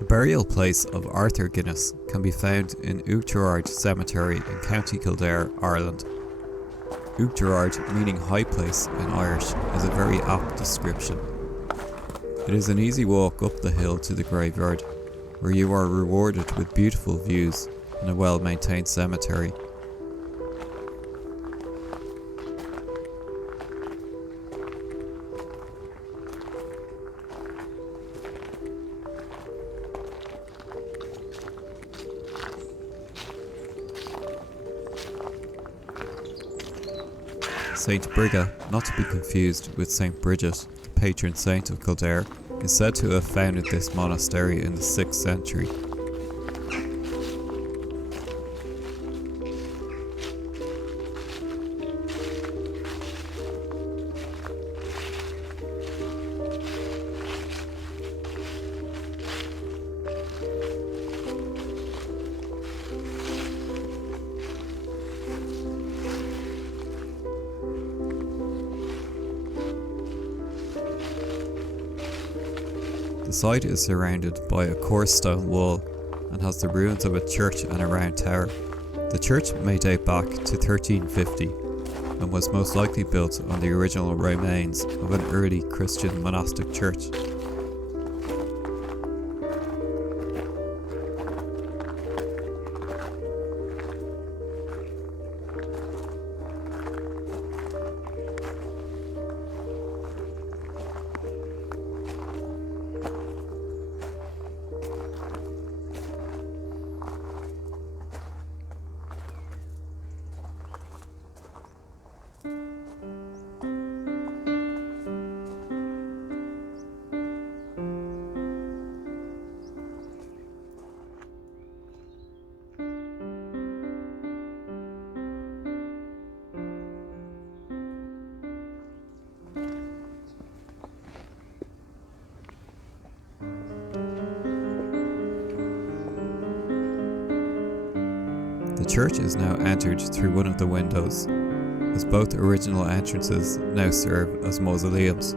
The burial place of Arthur Guinness can be found in Oughterard Cemetery in County Kildare, Ireland. Oughterard, meaning high place in Irish, is a very apt description. It is an easy walk up the hill to the graveyard, where you are rewarded with beautiful views and a well-maintained cemetery. Saint Brigga, not to be confused with Saint Bridget, the patron saint of Kildare, is said to have founded this monastery in the 6th century. The site is surrounded by a coarse stone wall and has the ruins of a church and a round tower. The church may date back to 1350 and was most likely built on the original remains of an early Christian monastic church. The church is now entered through one of the windows, as both original entrances now serve as mausoleums.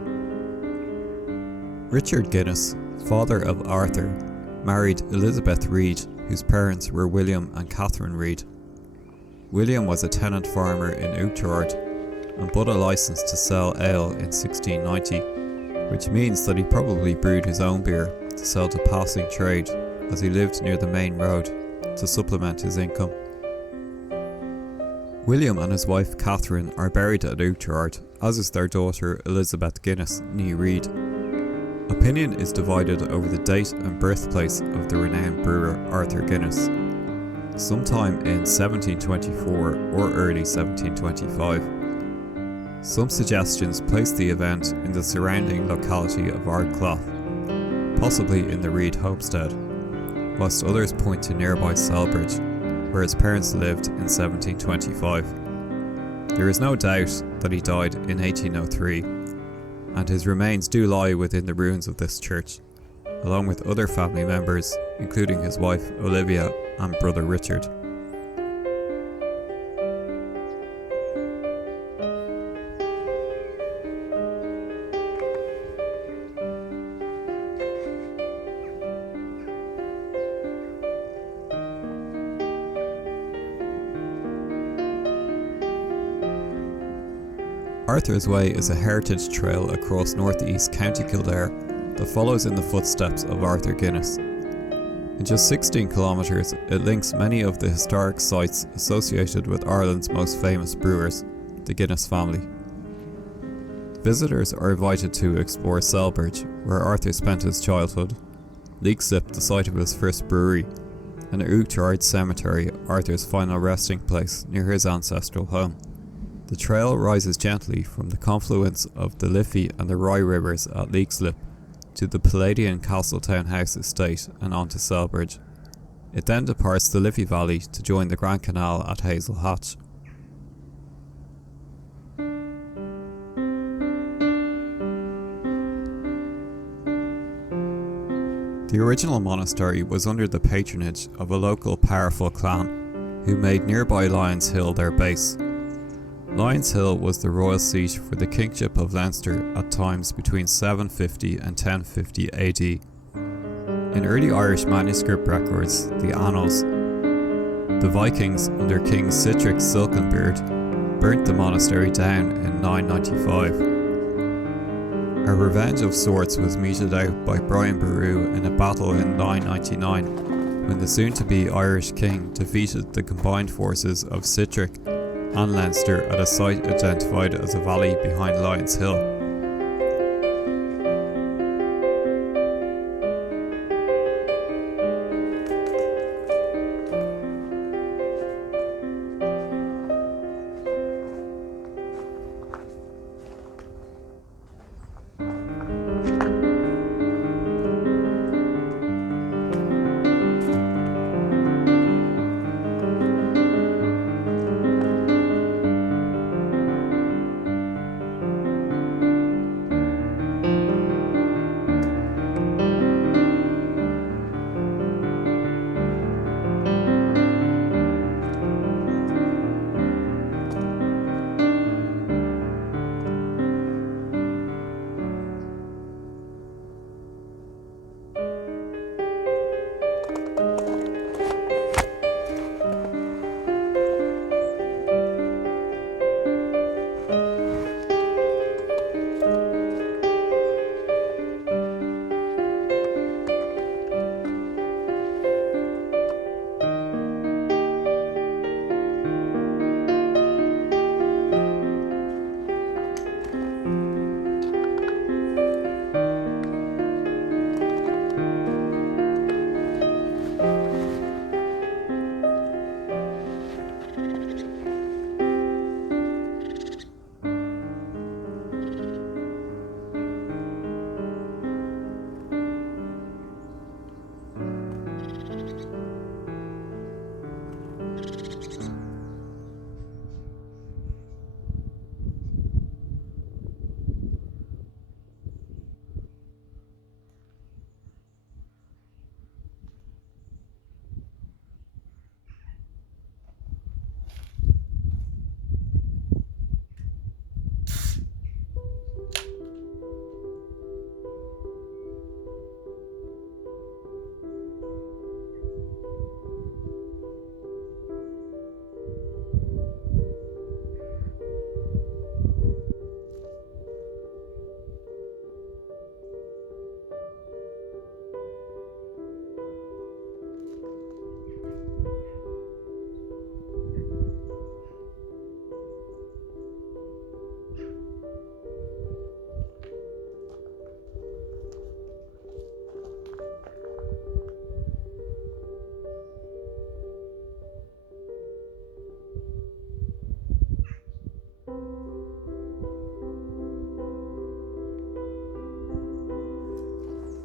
Richard Guinness, father of Arthur, married Elizabeth Reid, whose parents were William and Catherine Reid. William was a tenant farmer in Oughterard and bought a licence to sell ale in 1690, which means that he probably brewed his own beer to sell to passing trade, as he lived near the main road, to supplement his income. William and his wife Catherine are buried at Oughterard, as is their daughter Elizabeth Guinness, née Reid. Opinion is divided over the date and birthplace of the renowned brewer Arthur Guinness, sometime in 1724 or early 1725. Some suggestions place the event in the surrounding locality of Ardclogh, possibly in the Reid homestead, whilst others point to nearby Celbridge, where his parents lived in 1725. There is no doubt that he died in 1803, and his remains do lie within the ruins of this church, along with other family members, including his wife Olivia and brother Richard. Arthur's Way is a heritage trail across northeast County Kildare that follows in the footsteps of Arthur Guinness. In just 16 kilometres, it links many of the historic sites associated with Ireland's most famous brewers, the Guinness family. Visitors are invited to explore Celbridge, where Arthur spent his childhood, Leixlip, the site of his first brewery, and Ard Cemetery, Arthur's final resting place near his ancestral home. The trail rises gently from the confluence of the Liffey and the Rye rivers at Leixlip to the Palladian Castletown House estate and on to Celbridge. It then departs the Liffey Valley to join the Grand Canal at Hazel Hatch. The original monastery was under the patronage of a local powerful clan who made nearby Lyons Hill their base. Lyons Hill was the royal seat for the kingship of Leinster at times between 750 and 1050 AD. In early Irish manuscript records, the Annals, the Vikings under King Sitric Silkenbeard burnt the monastery down in 995. A revenge of sorts was meted out by Brian Brewer in a battle in 999, when the soon-to-be Irish king defeated the combined forces of Sitric and Leinster at a site identified as a valley behind Lyons Hill.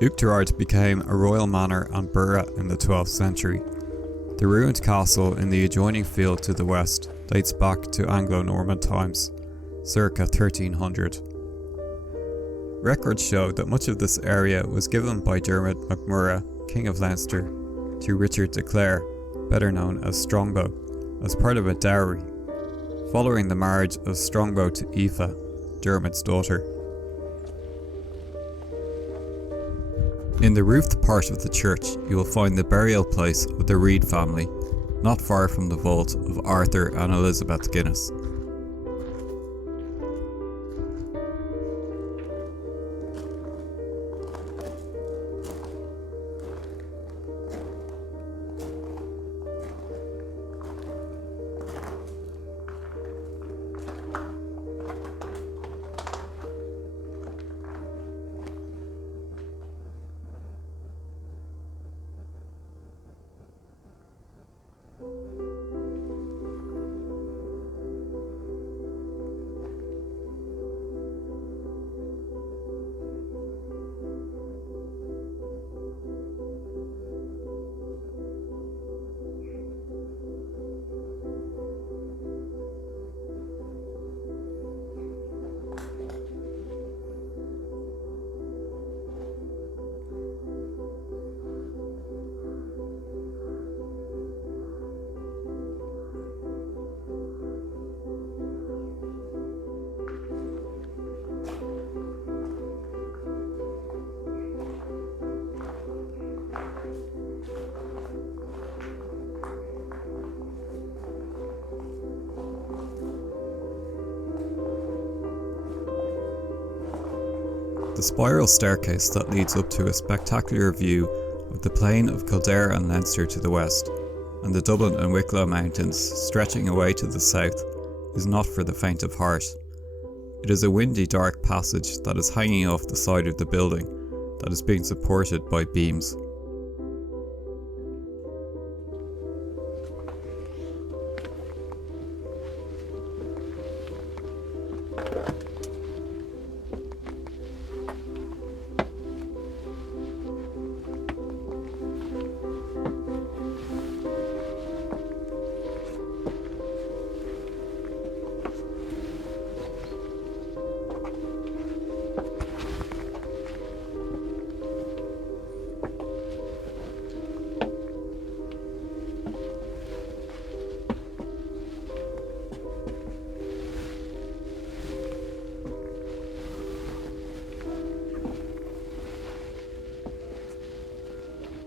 Oughterard became a royal manor and borough in the 12th century. The ruined castle in the adjoining field to the west dates back to Anglo-Norman times, circa 1300. Records show that much of this area was given by Dermot MacMurrough, King of Leinster, to Richard de Clare, better known as Strongbow, as part of a dowry, following the marriage of Strongbow to Aoife, Dermot's daughter. In the roofed part of the church you will find the burial place of the Reid family, not far from the vault of Arthur and Elizabeth Guinness. The spiral staircase that leads up to a spectacular view of the plain of Kildare and Leinster to the west, and the Dublin and Wicklow mountains stretching away to the south, is not for the faint of heart. It is a windy, dark passage that is hanging off the side of the building that is being supported by beams.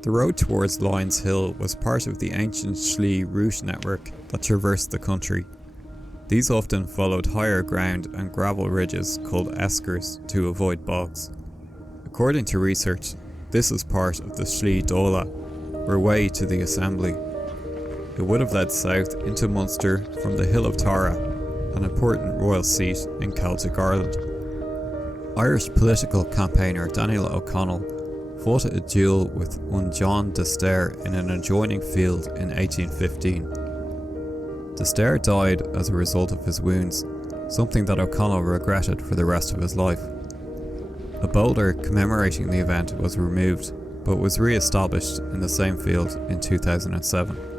The road towards Lyons Hill was part of the ancient Slieve route network that traversed the country. These often followed higher ground and gravel ridges called eskers to avoid bogs. According to research, this is part of the Slieve Dála, or way to the Assembly. It would have led south into Munster from the Hill of Tara, an important royal seat in Celtic Ireland. Irish political campaigner Daniel O'Connell fought a duel with one John de Stair in an adjoining field in 1815. De Stair died as a result of his wounds, something that O'Connell regretted for the rest of his life. A boulder commemorating the event was removed, but was re-established in the same field in 2007.